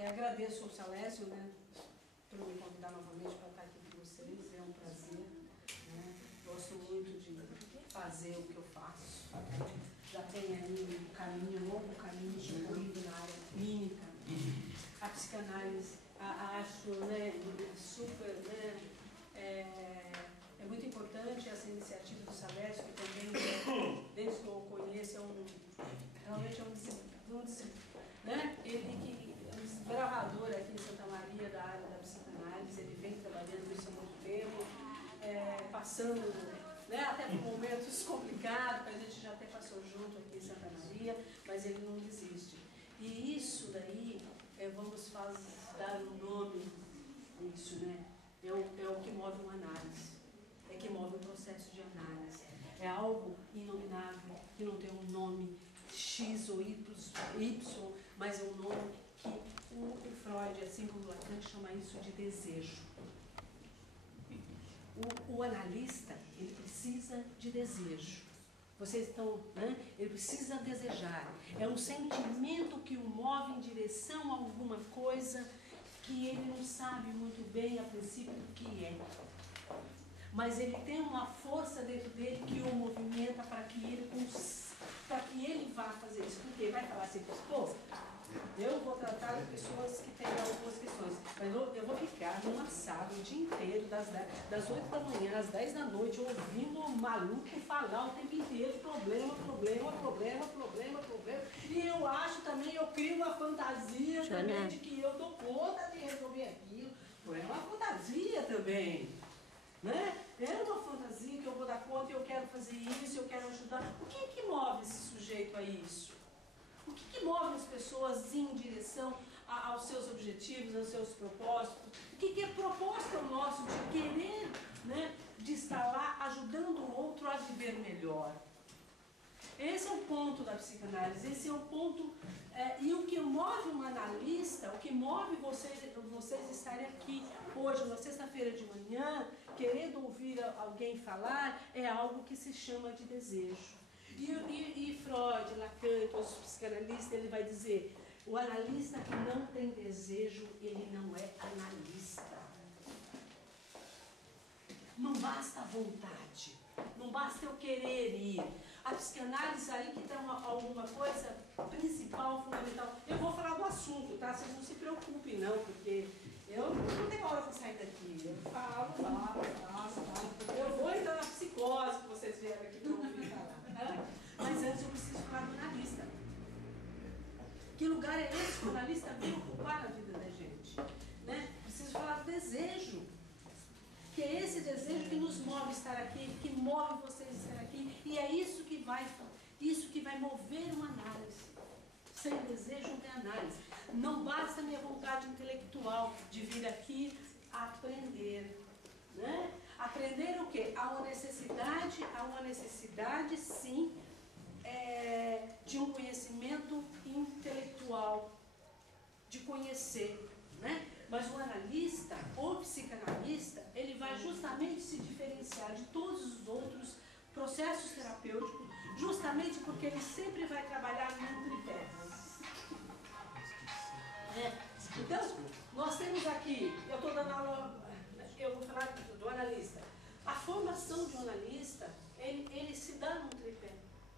Agradeço ao Salésio, né, por me convidar novamente para estar aqui com vocês, é um prazer. Né? Gosto muito de fazer o que eu faço. Já tenho aí um longo caminho escolhido na área clínica. A psicanálise, acho, né, super, né, é muito importante essa iniciativa do Salésio, que também, desde que eu conheço, realmente é né? Ele que é um desbravador aqui em Santa Maria da área da psicanálise, ele vem trabalhando isso há muito tempo, passando, né, até por momentos complicados, a gente já até passou junto aqui em Santa Maria, mas ele não desiste. E isso daí, vamos dar um nome a isso, né? É o que move uma análise, é que move um processo de análise. É algo inominável, que não tem um nome X ou Y, mas é um nome que o Freud, assim como Lacan, chama isso de desejo. O analista, ele precisa de desejo. Vocês estão, né? Ele precisa desejar. É um sentimento que o move em direção a alguma coisa que ele não sabe muito bem a princípio o que é. Mas ele tem uma força dentro dele que o movimenta para que ele vá fazer isso. Porque ele vai falar assim, pô, eu vou tratar de pessoas que têm algumas questões, mas eu vou ficar numa sala o dia inteiro, das 8 da manhã às 10 da noite, ouvindo um maluco falar o tempo inteiro, problema. E eu acho também, eu crio uma fantasia também de que eu dou conta de resolver aquilo. Pô, é uma fantasia também. Né? É uma fantasia que eu vou dar conta, eu quero fazer isso, eu quero ajudar. O que é que move esse sujeito a isso? O que é que move as pessoas em direção aos seus objetivos, aos seus propósitos? O que é proposta nosso de querer, né, de estar lá ajudando o outro a viver melhor? Esse é o ponto da psicanálise, esse é o ponto, e o que move um analista, o que move vocês estarem aqui hoje, na sexta-feira de manhã, querendo ouvir alguém falar, é algo que se chama de desejo. E Freud, Lacan, todos os psicanalistas, ele vai dizer, o analista que não tem desejo, ele não é analista. Não basta a vontade, não basta eu querer ir. A psicanálise aí que tem alguma coisa principal, fundamental. Eu vou falar do assunto, tá? Vocês não se preocupem não, porque eu não tenho hora para sair daqui. Eu falo. Eu vou entrar na psicose que vocês vieram aqui para ouvir falar. Né? Mas antes eu preciso falar do analista. Que lugar é esse que o analista vem ocupar na vida da gente? Né? Preciso falar do desejo. Que é esse desejo que nos move estar aqui, que move vocês estar aqui, e é isso que vai mover uma análise. Sem desejo não tem análise. Não basta a minha vontade intelectual de vir aqui aprender. Né? Aprender o quê? Há uma necessidade sim, de um conhecimento intelectual, de conhecer. Né? Mas o analista, ou psicanalista, ele vai justamente se diferenciar de todos os outros processos terapêuticos, justamente porque ele sempre vai trabalhar num tripé. Então, nós temos aqui, eu estou dando aula, eu vou falar do analista. A formação de um analista, ele se dá num tripé.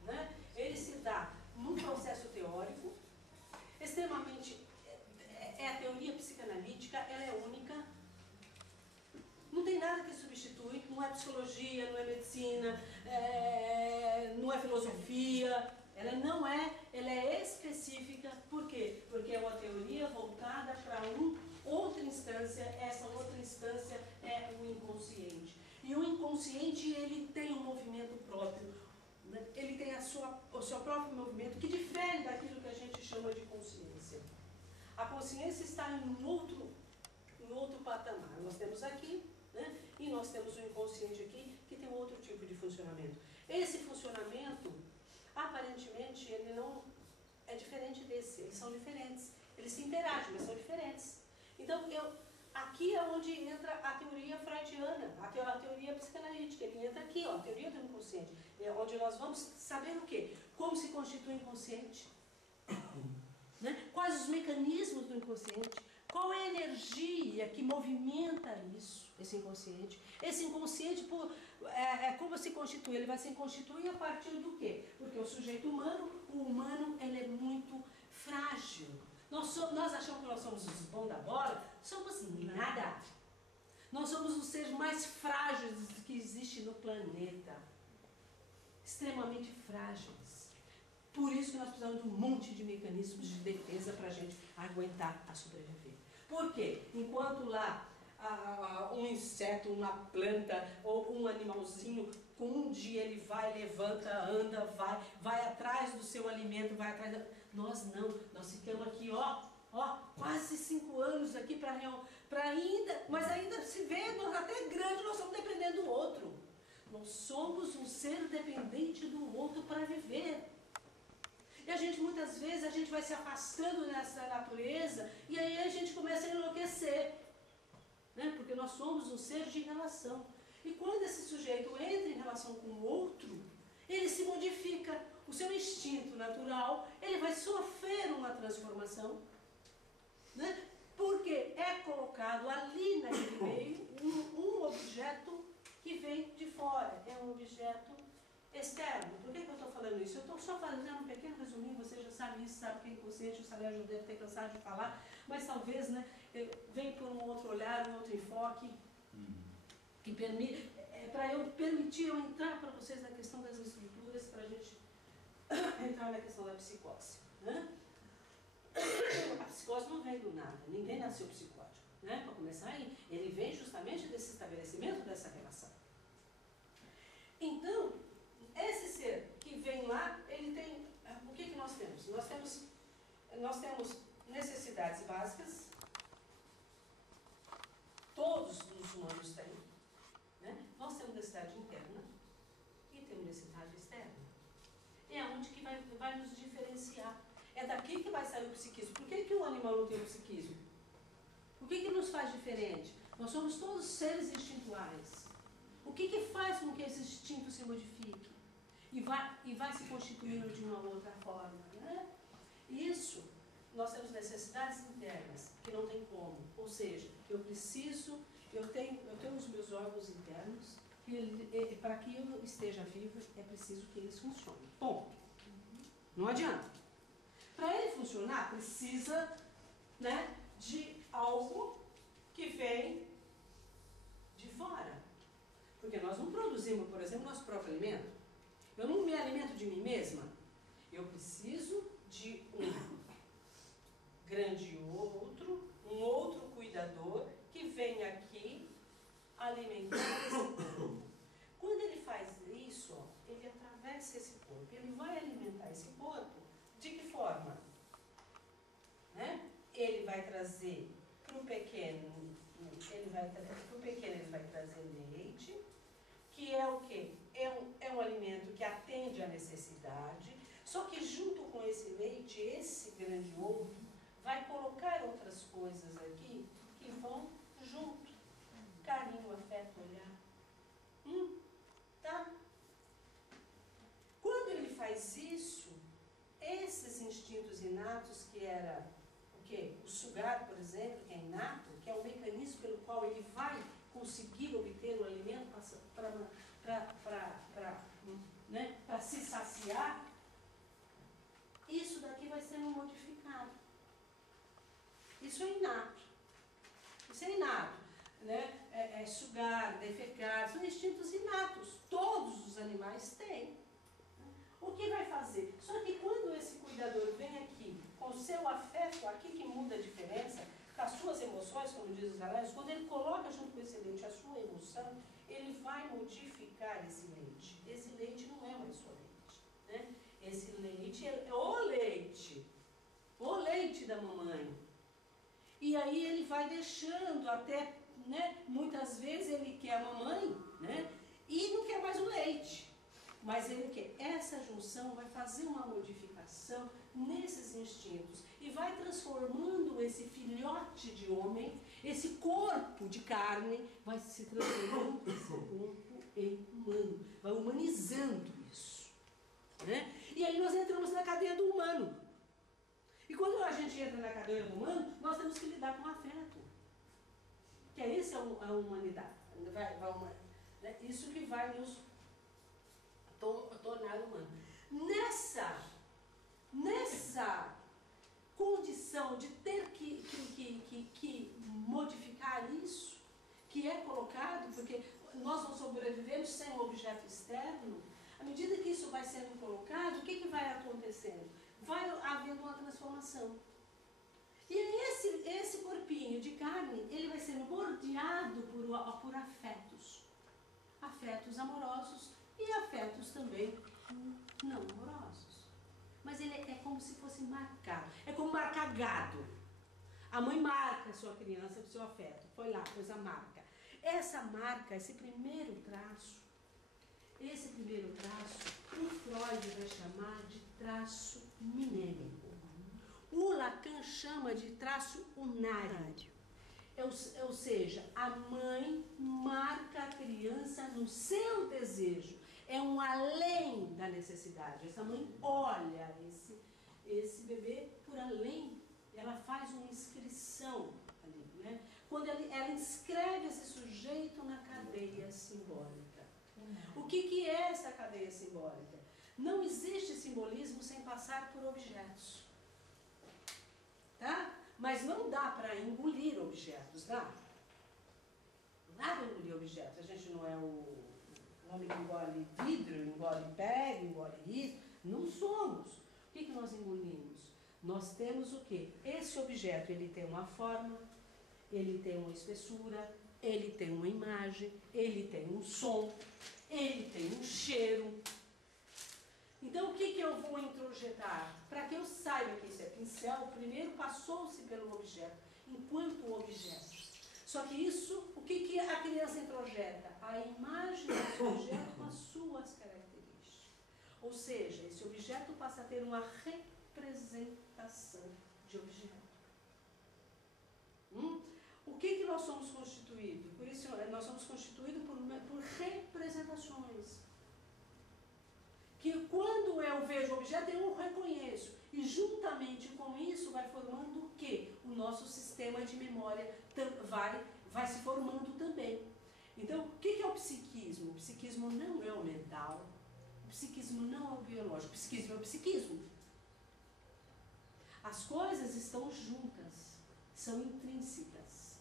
Né? Ele se dá num processo teórico, extremamente... a teoria psicanalítica, ela é única, não tem nada que substitui, não é psicologia, não é medicina, não é filosofia, ela é específica, por quê? Porque é uma teoria voltada para outra instância, essa outra instância é o inconsciente. E o inconsciente, ele tem um movimento próprio, né? Ele tem o seu próprio movimento, que difere daquilo que a gente chama de consciência. A consciência está em um outro patamar. Nós temos aqui, né? E nós temos o inconsciente aqui, que tem outro tipo de funcionamento. Esse funcionamento, aparentemente, ele não é diferente desse. Eles são diferentes. Eles se interagem, mas são diferentes. Então, aqui é onde entra a teoria freudiana, a teoria psicanalítica. Ele entra aqui, ó, a teoria do inconsciente. É onde nós vamos saber o quê? Como se constitui o inconsciente. Né? Quais os mecanismos do inconsciente? Qual é a energia que movimenta isso, esse inconsciente? Esse inconsciente, como se constitui? Ele vai se constituir a partir do quê? Porque o sujeito humano, ele é muito frágil. Nós achamos que nós somos os bons da bola, somos nada. Nós somos os seres mais frágeis que existe no planeta. Extremamente frágeis. Por isso que nós precisamos de um monte de mecanismos de defesa para a gente aguentar a sobreviver. Por quê? Enquanto lá um inseto, uma planta ou um animalzinho, com um dia ele vai, levanta, anda, vai atrás do seu alimento, vai atrás da... Nós não, nós ficamos aqui, quase 5 anos aqui para ainda, mas ainda se vê, nós até grande, nós estamos dependendo do outro. Nós somos um ser dependente do outro para viver. E a gente, muitas vezes, a gente vai se afastando dessa natureza e aí a gente começa a enlouquecer. Né? Porque nós somos um ser de relação. E quando esse sujeito entra em relação com o outro, ele se modifica. O seu instinto natural, ele vai sofrer uma transformação. Né? Porque é colocado ali naquele meio um objeto que vem de fora. É um objeto externo. Por que eu estou falando isso? Eu estou só fazendo um pequeno resuminho, você já sabe isso, sabe que é inconsciente, o Salé já deve ter cansado de falar, mas talvez, né, vem por um outro olhar, um outro enfoque, que permite, para eu permitir eu entrar para vocês na questão das estruturas, para a gente entrar na questão da psicose. Né? A psicose não vem do nada, ninguém nasceu psicótico. Né? Para começar aí, ele vem justamente desse estabelecimento dessa relação. Então, esse ser que vem lá, ele tem... O que nós temos? Nós temos necessidades básicas. Todos os humanos têm. Né? Nós temos necessidade interna e temos necessidade externa. É onde que vai nos diferenciar. É daqui que vai sair o psiquismo. Por que o animal não tem o psiquismo? O que nos faz diferente? Nós somos todos seres instintuais. O que faz com que esse instinto se modifique? E vai se constituindo de uma outra forma. Né? Isso, nós temos necessidades internas, que não tem como. Ou seja, eu tenho os meus órgãos internos, e para que eu esteja vivo, é preciso que eles funcionem. Ponto. Não adianta. Para ele funcionar, precisa, né, de algo que vem de fora. Porque nós não produzimos, por exemplo, nosso próprio alimento. Eu não me alimento de mim mesma. Eu preciso de um grande outro cuidador que vem aqui alimentar esse corpo. Quando ele faz isso, ele atravessa esse corpo. Ele vai alimentar esse corpo de que forma? Né? Ele vai trazer para o pequeno, ele vai trazer leite, que é o quê? É um alimento que atende à necessidade, só que junto com esse leite, esse grande ovo vai colocar outras coisas aqui que vão junto. Carinho, afeto, olhar. Tá? Quando ele faz isso, esses instintos inatos, que era o quê? O sugar, por exemplo, que é inato, que é o mecanismo pelo qual ele vai conseguir obter o alimento para se saciar, isso daqui vai sendo modificado. Isso é inato. Isso é inato. Né? Sugar, defecar, são instintos inatos. Todos os animais têm. O que vai fazer? Só que quando esse cuidador vem aqui, com o seu afeto, aqui que muda a diferença, com as suas emoções, como diz os Aléios, quando ele coloca junto com esse leite a sua emoção, ele vai modificar esse leite. Esse leite não é mais só leite. Né? Esse leite é o leite da mamãe. E aí ele vai deixando até, né, muitas vezes ele quer a mamãe, né, e não quer mais o leite. Mas ele quer. Essa junção vai fazer uma modificação nesses instintos e vai transformando esse filhote de homem, esse corpo de carne, vai se transformando esse corpo em humano, vai humanizando isso. Né? E aí nós entramos na cadeia do humano. E quando a gente entra na cadeia do humano, nós temos que lidar com o afeto. Que é isso a humanidade. Isso que vai nos tornar humano. Nessa condição de ter que modificar isso, que é colocado, porque nós não sobrevivemos sem um objeto externo, à medida que isso vai sendo colocado, o que vai acontecendo? Vai havendo uma transformação. E esse corpinho de carne, ele vai sendo bordeado por afetos. Afetos amorosos e afetos também não amorosos. Mas ele é como se fosse marcado. É como marcar gado. A mãe marca a sua criança com seu afeto. Foi lá, pôs a marca. Essa marca, esse primeiro traço, o Freud vai chamar de traço minêmico. O Lacan chama de traço unário. Ou seja, a mãe marca a criança no seu desejo. É um além da necessidade. Essa mãe olha esse bebê por além. Ela faz uma inscrição ali, né? Quando ela inscreve esse sujeito na cadeia simbólica. O que é essa cadeia simbólica? Não existe simbolismo sem passar por objetos. Tá? Mas não dá para engolir objetos, dá? Não dá para engolir objetos. A gente não é o homem que engole vidro, engole pega, engole isso. Não somos. O que nós engolimos? Nós temos o quê? Esse objeto, ele tem uma forma, ele tem uma espessura, ele tem uma imagem, ele tem um som, ele tem um cheiro. Então, o que eu vou introjetar? Para que eu saiba que isso é pincel, primeiro passou-se pelo objeto, enquanto objeto. Só que isso, o que a criança introjeta? A imagem desse objeto com as suas características. Ou seja, esse objeto passa a ter uma representação de objeto. O que nós somos constituídos? Por isso, nós somos constituídos por representações. Que quando eu vejo o objeto, eu o reconheço. E juntamente com isso vai formando o quê? O nosso sistema de memória vai se formando também. Então, o que é o psiquismo? O psiquismo não é o mental. O psiquismo não é o biológico. O psiquismo é o psiquismo. As coisas estão juntas, são intrínsecas.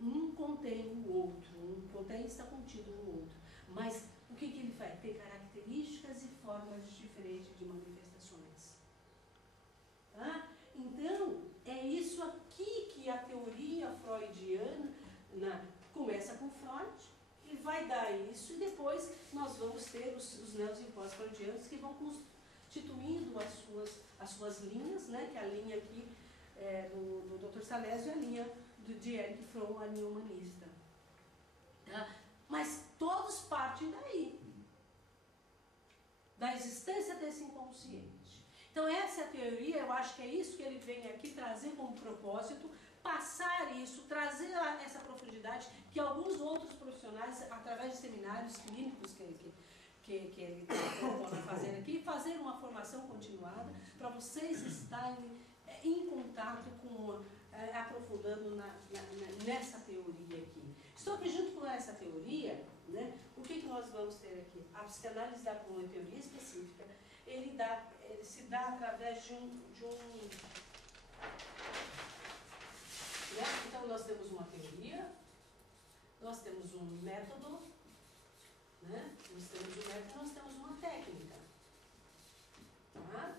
Um contém o outro, um contém está contido no outro. Mas o que ele faz? Tem características e formas diferentes de manifestações. Tá? Então, é isso aqui que a teoria freudiana começa com Freud e vai dar isso, e depois nós vamos ter os neosimpós freudianos que vão constituindo as suas linhas, né? Que é a linha aqui do Dr. Salésio e a linha de Erich Fromm, a linha humanista. Tá? Mas todos partem daí, da existência desse inconsciente. Então essa é a teoria, eu acho que é isso que ele vem aqui trazer como propósito, passar isso, trazer essa profundidade que alguns outros profissionais, através de seminários clínicos que ele está fazendo aqui, fazer uma formação continuada para vocês estarem em contato com, aprofundando nessa teoria aqui. Só que junto com essa teoria, né, o que nós vamos ter aqui? A psicanálise dá com uma teoria específica, ele se dá através de um né? Então nós temos uma teoria, nós temos um método, né? Nós temos um método, nós temos uma técnica. Tá?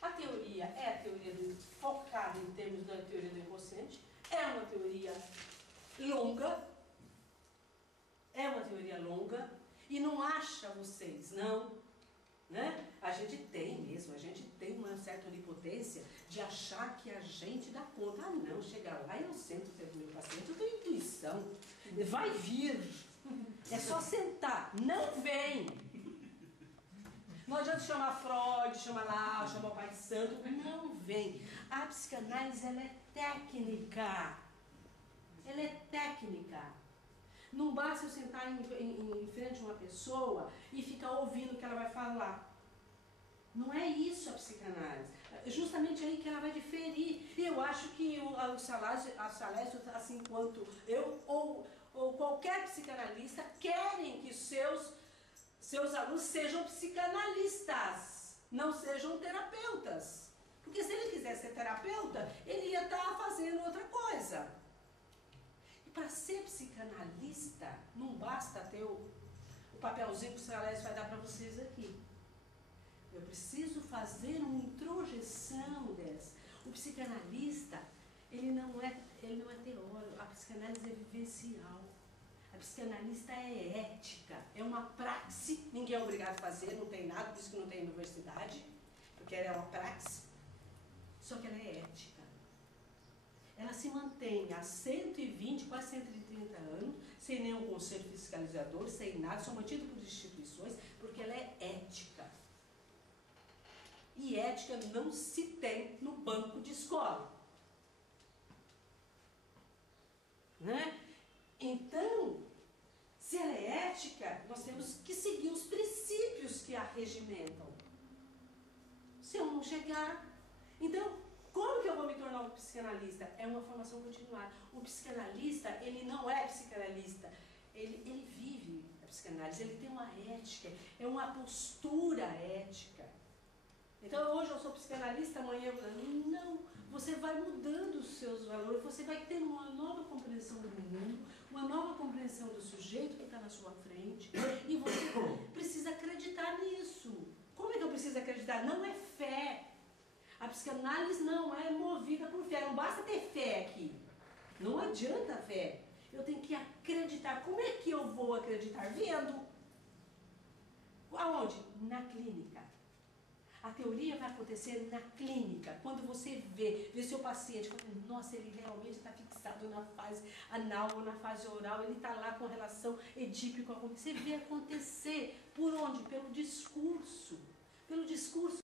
A teoria é a teoria focada em termos da teoria do inconsciente, é uma teoria longa, e não acha vocês, não. Né? A gente tem uma certa onipotência de achar que a gente dá conta. Ah não, chega lá e eu sento perto do meu paciente, eu tenho intuição, vai vir, é só sentar, não vem. Não adianta chamar Freud, chamar lá, chamar o Pai Santo, não vem. A psicanálise, ela é técnica, Não basta eu sentar em frente a uma pessoa e ficar ouvindo o que ela vai falar. Não é isso a psicanálise. É justamente aí que ela vai diferir. E eu acho que a Salésio, assim quanto eu ou qualquer psicanalista, querem que seus alunos sejam psicanalistas, não sejam terapeutas. Porque se ele quisesse ser terapeuta, ele ia estar fazendo outra coisa. E para ser psicanalista, não basta ter o papelzinho que o Salésio vai dar para vocês aqui. Eu preciso fazer uma introjeção dessa. O psicanalista, ele não é teórico, a psicanálise é vivencial. A psicanalista é ética, é uma praxe, ninguém é obrigado a fazer, não tem nada, por isso que não tem universidade, porque ela é uma praxe, só que ela é ética. Ela se mantém há 120, quase 130 anos, sem nenhum conselho fiscalizador, sem nada, só mantida por instituições, porque ela é ética. E ética não se tem no banco de escola. Né? Então, se ela é ética, nós temos que seguir os princípios que a regimentam. Se eu não chegar... Então, como que eu vou me tornar um psicanalista? É uma formação continuada. O psicanalista, ele não é psicanalista. Ele vive a psicanálise, ele tem uma ética, é uma postura ética. Então, hoje eu sou psicanalista, amanhã eu... Não, você vai mudando os seus valores, você vai ter uma nova compreensão do mundo, uma nova compreensão do sujeito que está na sua frente, e você precisa acreditar nisso. Como é que eu preciso acreditar? Não é fé. A psicanálise não é movida por fé, não basta ter fé aqui. Não adianta fé. Eu tenho que acreditar. Como é que eu vou acreditar? Vendo. Aonde? Na clínica. A teoria vai acontecer na clínica, quando você vê seu paciente, nossa, ele realmente está fixado na fase anal ou na fase oral, ele está lá com relação edípica, você vê acontecer, por onde? Pelo discurso